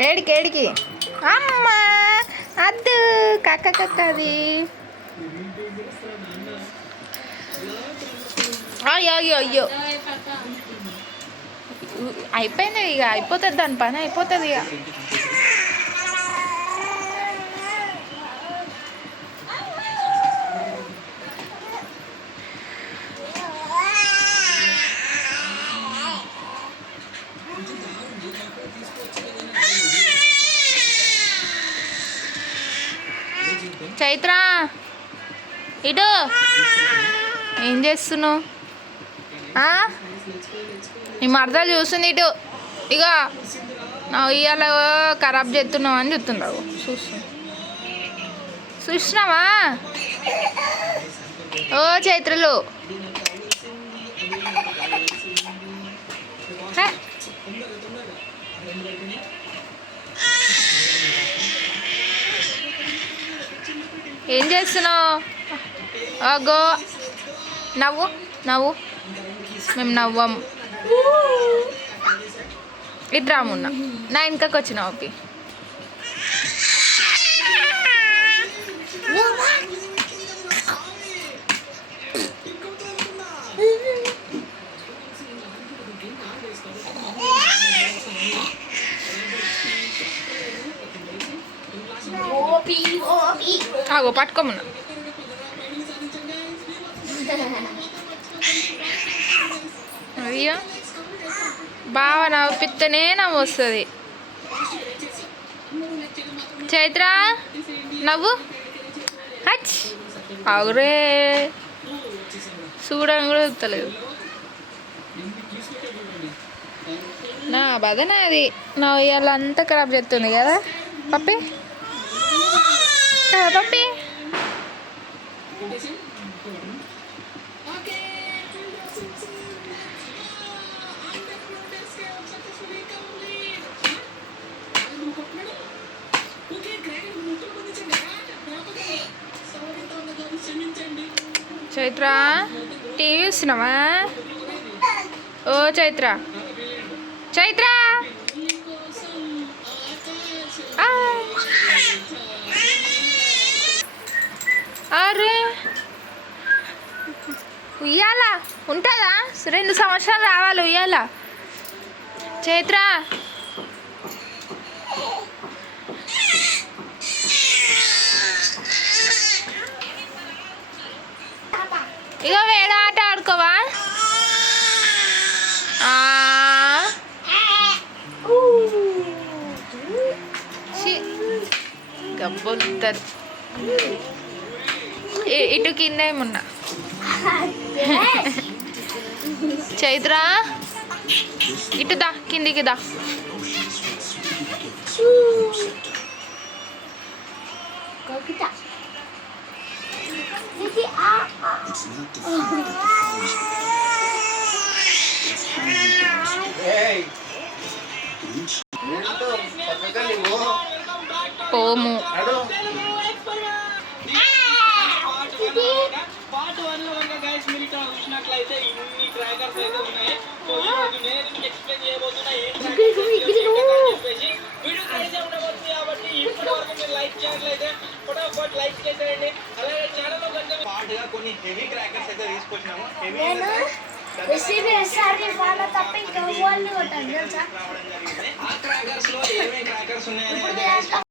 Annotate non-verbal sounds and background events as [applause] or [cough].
ఏడికి ఏడికి. అమ్మా అద్దు కక్క కక్క అది అయ్యో అయ్యో అయ్యో. అయిపోయింది ఇక అయిపోతుంది దాని పని అయిపోతుంది ఇక. చైత్ర ఇటు ఏం చేస్తున్నావు? ఈ నీ మరదలు చూస్తుంది ఇటు. ఇక నా ఇవాళ ఖరాబ్ చేస్తున్నావు అని చెప్తున్నావు చూస్తు చూసినావా? ఓ చైత్రలు. ఏం చేస్తున్నావు? అగో. నవ్వు నవ్వు. మేము నవ్వం. ఇటు రామున్నా నా వెనకకి వచ్చినావు ఓకే ఆగో పట్టుకోమన్నా అయ్యో బాగా నవ్విస్తేనే నవ్వు వస్తుంది చైత్ర నవ్వు. హచ్. ఆగురే చూడని కూడా చెప్తలేదు నా బాధ నాది. నా ఇవాళ అంతా ఖరాబ్ చేస్తుంది కదా పప్పి. ఆ, పప్పి చైత్ర టీవీ చూస్తున్నావా ఓ చైత్ర చైత్ర ఉయ్యాల ఉంటుందా? రెండు సంవత్సరాలు రావాలి ఉయ్యాల. చైత్ర. ఇక వేరే ఆట ఆడుకోవా? ఆ. ఇటు కింద ఏమున్నా [laughs] చైత్ర ఇటు దా కిందికి దా. పోము. ఇక్కడ చూసినట్లయితే ఇన్ని క్రాకర్స్ అయితే ఉన్నాయి. సో ఈ రోజు నేను మీకు ఎక్స్ప్లెయిన్ చేయబోతున్నా ఏం క్రాకర్స్ చెప్పేసి వీడియో క్రేజీ ఉండబోతుంది కాబట్టి ఇప్పటి వరకు మీరు లైక్ చేయట్లయితే ఫటాఫట్ లైక్ చేసేయండి. అలాగే ఛానల్లో కనుక పార్ట్గా కొన్ని హెవీ క్రాకర్స్ అయితే తీసుకొచ్చినాము. హెవీ ఆ క్రాకర్స్లో ఏమేమి క్రాకర్స్ ఉన్నాయని